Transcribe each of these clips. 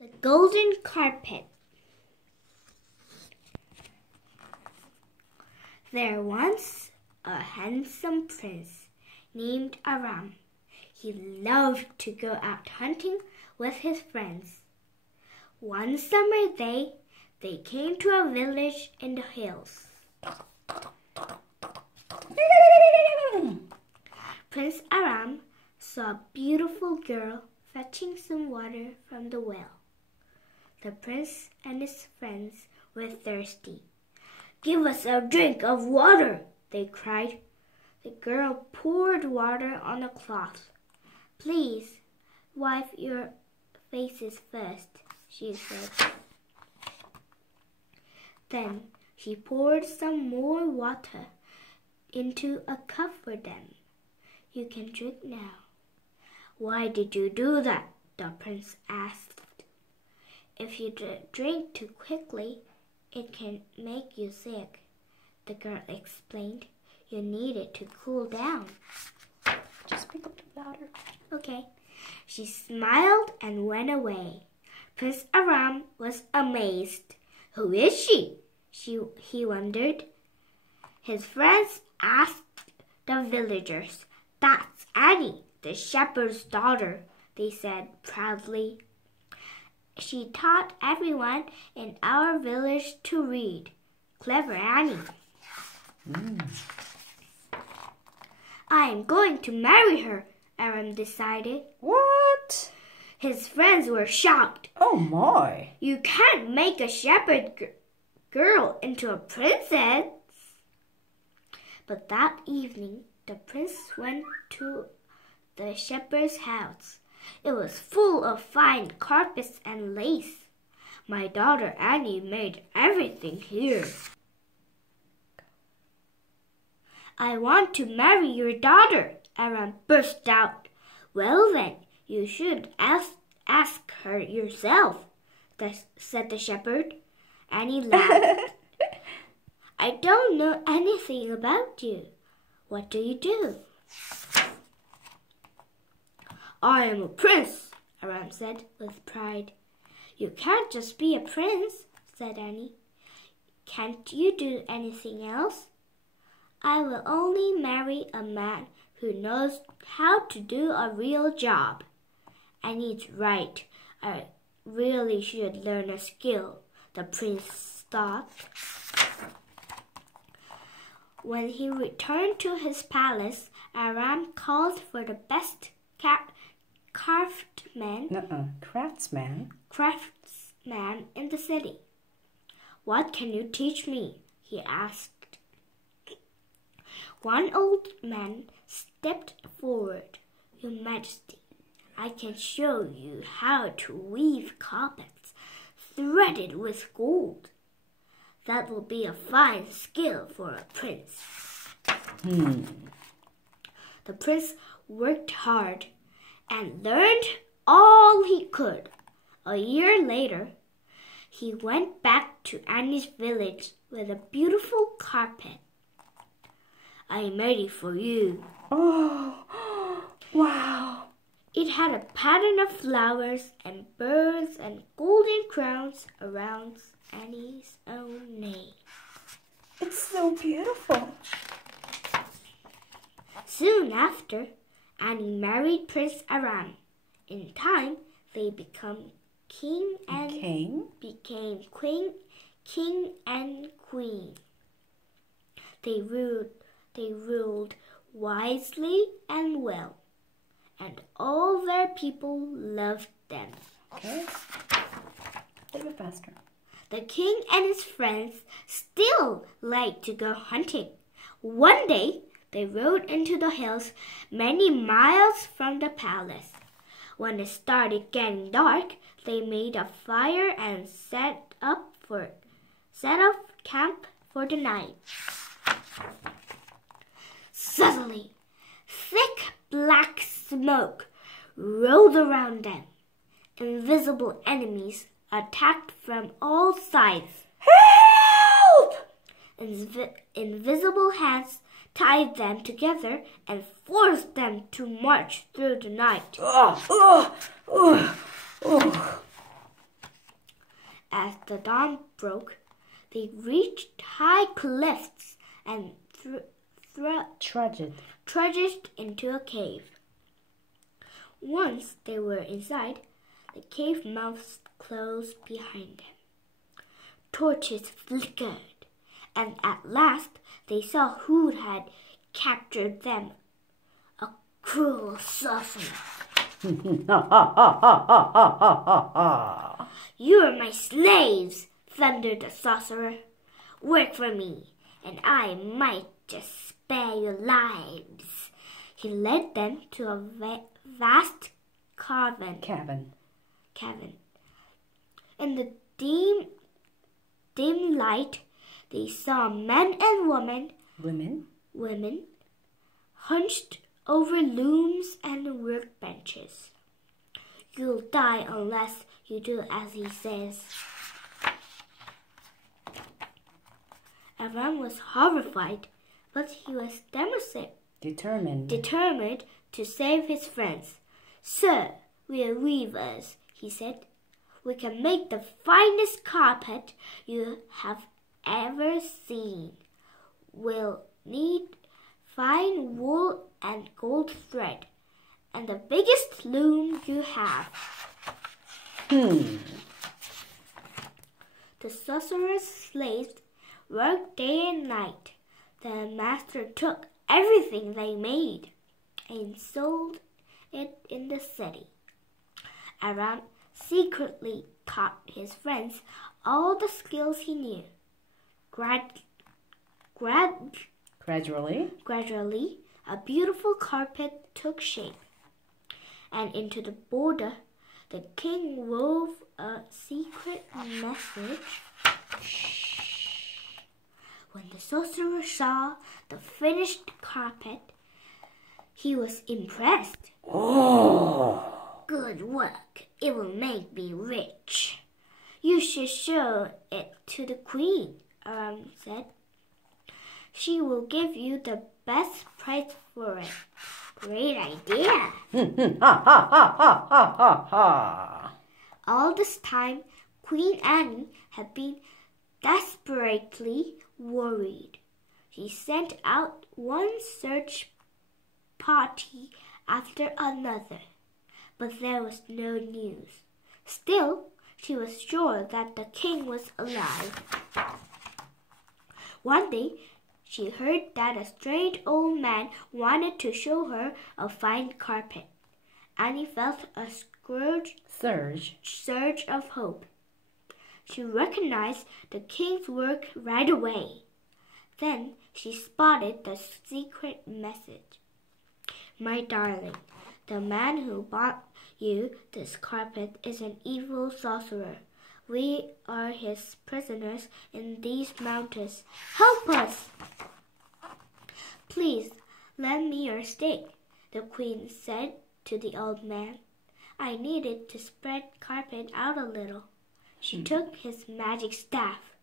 The Golden Carpet. There was a handsome prince named Aram. He loved to go out hunting with his friends. One summer day, they came to a village in the hills. Prince Aram saw a beautiful girl fetching some water from the well. The prince and his friends were thirsty. "Give us a drink of water," they cried. The girl poured water on a cloth. "Please, wipe your faces first," she said. Then she poured some more water into a cup for them. "You can drink now." "Why did you do that?" the prince asked. "If you drink too quickly, it can make you sick," the girl explained. "You need it to cool down." Just speak a bit louder. Okay. She smiled and went away. Prince Aram was amazed. "Who is she?" He wondered. His friends asked the villagers. "That's Annie, the shepherd's daughter," they said proudly. "She taught everyone in our village to read. Clever Annie." "I am going to marry her," Aram decided. What? His friends were shocked. Oh my. "You can't make a shepherd girl into a princess." But that evening, the prince went to the shepherd's house. It was full of fine carpets and lace. "My daughter Annie made everything here." "I want to marry your daughter," Aram burst out. "Well then, you should ask her yourself," said the shepherd. Annie laughed. "I don't know anything about you. What do you do?" "I am a prince," Aram said with pride. "You can't just be a prince," said Annie. "Can't you do anything else?" "I will only marry a man who knows how to do a real job." "Annie's right. I really should learn a skill," the prince thought. When he returned to his palace, Aram called for the best craftsman in the city. "What can you teach me?" he asked. One old man stepped forward. "Your Majesty, I can show you how to weave carpets threaded with gold. That will be a fine skill for a prince." The prince worked hard and learned all he could. A year later, he went back to Annie's village with a beautiful carpet. "I am ready for you." Oh, wow. It had a pattern of flowers and birds and golden crowns around Annie's own name. It's so beautiful. Soon after, Annie married Prince Aram. In time, they became king and queen. They ruled wisely and well, and all their people loved them. Okay. A little bit faster. The king and his friends still liked to go hunting. One day, they rode into the hills many miles from the palace. When it started getting dark, they made a fire and set up camp for the night. Suddenly, thick black smoke rolled around them. Invisible enemies attacked from all sides. Help! Invisible hands tied them together and forced them to march through the night. the dawn broke, they reached high cliffs and trudged into a cave. Once they were inside, the cave mouths closed behind them. Torches flickered, and at last they saw who had captured them. A cruel sorcerer. "You are my slaves," thundered the sorcerer. "Work for me, and I might just spare your lives." He led them to a vast cavern. In the dim light, they saw men and women hunched over looms and workbenches. "You'll die unless you do as he says." Avram was horrified, but he was determined to save his friends. "Sir, we are weavers," he said. "We can make the finest carpet you have ever seen. We'll need fine wool and gold thread, and the biggest loom you have." The sorcerer's slaves worked day and night. The master took everything they made and sold it in the city. Aram secretly taught his friends all the skills he knew. Gradually, a beautiful carpet took shape, and into the border, the king wove a secret message. When the sorcerer saw the finished carpet, he was impressed. "Oh, good work. It will make me rich. You should show it to the queen," Aram said. "She will give you the best price for it." "Great idea." All this time, Queen Annie had been desperately worried. She sent out one search party after another, but there was no news. Still, she was sure that the king was alive. One day, she heard that a strange old man wanted to show her a fine carpet. Annie felt a surge of hope. She recognized the king's work right away. Then she spotted the secret message. "My darling, the man who bought you this carpet is an evil sorcerer. We are his prisoners in these mountains. Help us!" "Please lend me your stick," the queen said to the old man. "I need it to spread carpet out a little." She took his magic staff.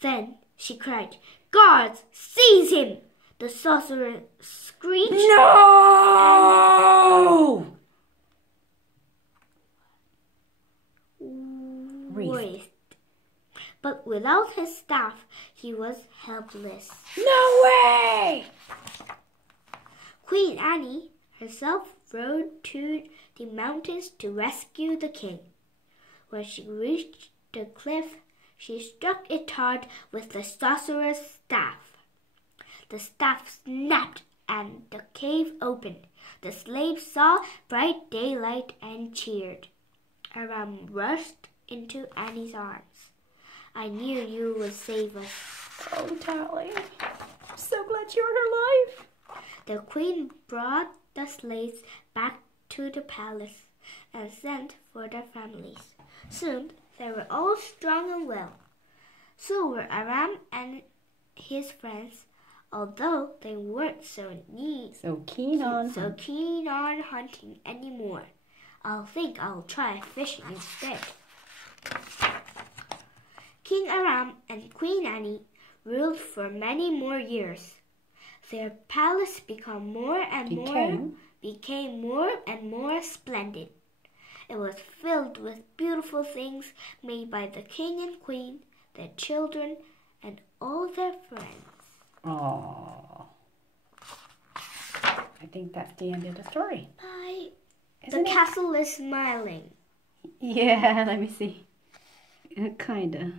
Then she cried, "Guards, seize him!" The sorcerer screeched. "No!" Writhed. But without his staff, he was helpless. "No way!" Queen Annie herself rode to the mountains to rescue the king. When she reached the cliff, she struck it hard with the sorcerer's staff. The staff snapped and the cave opened. The slaves saw bright daylight and cheered. Aram rushed into Annie's arms. "I knew you would save us." "Oh, darling, I'm so glad you're alive." The queen brought the slaves back to the palace and sent for their families. Soon they were all strong and well. So were Aram and his friends, although they weren't so keen on hunting anymore. I think I'll try fishing instead. King Aram and Queen Annie ruled for many more years. Their palace became more and more splendid. It was filled with beautiful things made by the king and queen, their children, and all their friends. Oh. I think that's the end of the story. Bye. Isn't The castle is smiling. Yeah, let me see. Kinda.